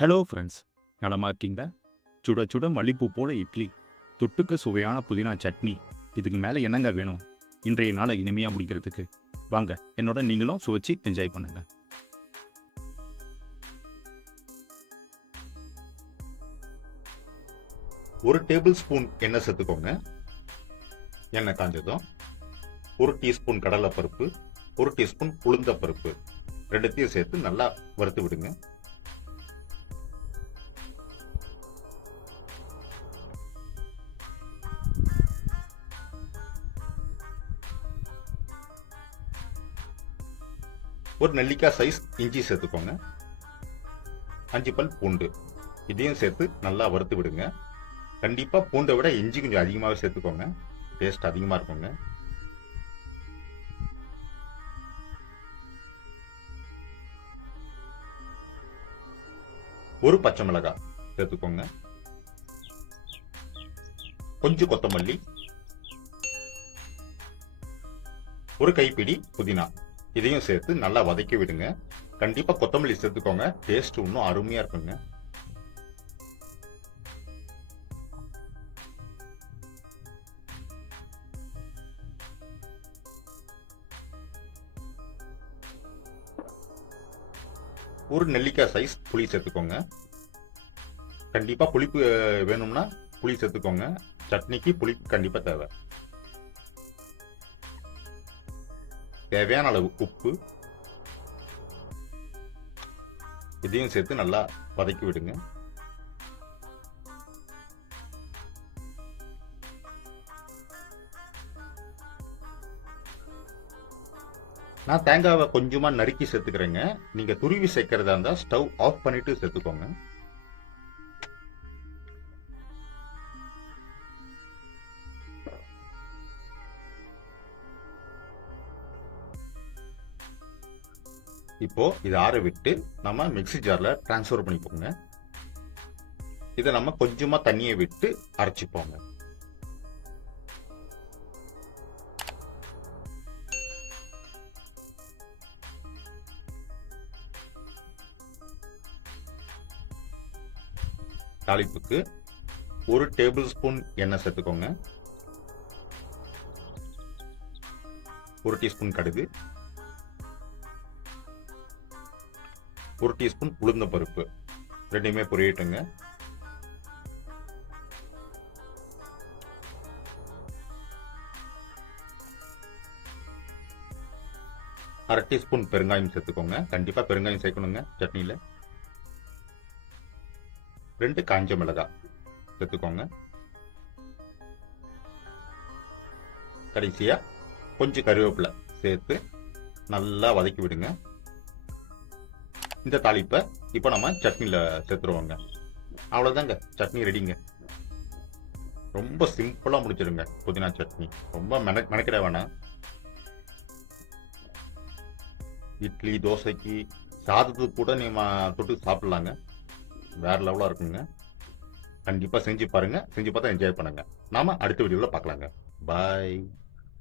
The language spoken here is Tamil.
ஹலோ ஃப்ரெண்ட்ஸ் நலமா இருக்கீங்களா சுட சுட மல்லிப்பூ போல இட்லி. தொட்டுக்க சுவையான புதினா சட்னி. இதுக்கு மேலே என்னங்க வேணும்? இன்றைய நாளை இனிமையாக முடிக்கிறதுக்கு. வாங்க என்னோட நீங்களும் சுவைச்சு என்ஜாய் பண்ணுங்க. ஒரு டேபிள் ஸ்பூன் எண்ணெய் சேர்த்துக்கோங்க. எண்ணெய் காஞ்சதும். ஒரு டீஸ்பூன் கடலைப்பருப்பு. ஒரு டீஸ்பூன் உளுந்தப்பருப்பு. ரெண்டுத்தையும் சேர்த்து நல்லா வறுத்து விடுங்க. ஒரு நெல்லிக்காய் சைஸ் இஞ்சி சேர்த்துக்கோங்க. அஞ்சு பல் பூண்டு. இதையும் சேர்த்து நல்லா வறுத்து விடுங்க. கண்டிப்பா பூண்டை விட இஞ்சி கொஞ்சம் அதிகமாகவே சேர்த்துக்கோங்க. டேஸ்ட் அதிகமா இருக்குங்க. ஒரு பச்சை மிளகாய் சேர்த்துக்கோங்க. கொஞ்சம் கொத்தமல்லி. ஒரு கைப்பிடி புதினா. இதையும் சேர்த்து நல்லா வதக்கி விடுங்க. கண்டிப்பா கொத்தமல்லி சேர்த்துக்கோங்க. டேஸ்ட் இன்னும் அருமையா இருக்குங்க. ஒரு நெல்லிக்காய் சைஸ் புளி சேர்த்துக்கோங்க. கண்டிப்பா புளிப்பு வேணும்னா புளி சேர்த்துக்கோங்க. சட்னிக்கு புளிப்பு கண்டிப்பா தேவை. தேவையான அளவு உப்பு. இதையும் சேர்த்து நல்லா வதக்கி விடுங்க. நான் தேங்காவை கொஞ்சமா நறுக்கி சேர்த்துக்கிறேங்க. நீங்க துருவி சேர்க்கறதா இருந்தா ஸ்டவ் ஆஃப் பண்ணிட்டு சேர்த்துக்கோங்க. இப்போ இதை ஆற விட்டு நம்ம மிக்ஸி ஜார்ல டிரான்ஸ்ஃபர் பண்ணிப்போங்க இதை நம்ம கொஞ்சமா தண்ணியை விட்டு அரைச்சிப்போங்க. தாளிப்புக்கு ஒரு டேபிள் ஸ்பூன் எண்ணெய் சேர்த்துக்கோங்க. ஒரு டீஸ்பூன் கடுகு. ஒரு டீஸ்பூன் உளுந்த பருப்பு. ரெண்டையுமே பொரியட்டுங்க. அரை டீஸ்பூன் பெருங்காயம் சேர்த்துக்கோங்க. கண்டிப்பா பெருங்காயம் சேர்க்கணுங்க சட்னியில. ரெண்டு காஞ்ச மிளகாய் சேர்த்துக்கோங்க. கடைசியா கொஞ்சம் கருவேப்பிலை சேர்த்து நல்லா வதக்கி விடுங்க. இந்த தாளிப்பை இப்போ நம்ம சட்னியில் சேர்த்துருவோங்க. அவ்வளோதாங்க சட்னி ரெடிங்க ரொம்ப சிம்பிளாக முடிச்சிருங்க புதினா சட்னி. ரொம்ப மென மெனக்கிட வேணாம். இட்லி தோசைக்கு சாதத்துக்கு கூட நீ தொட்டு சாப்பிட்லாங்க. வேற லெவலாக இருக்குங்க. கண்டிப்பாக செஞ்சு பாருங்க. செஞ்சு பார்த்தா என்ஜாய் பண்ணுங்க. நாம அடுத்த வீடியோவில் பார்க்கலாங்க. பாய்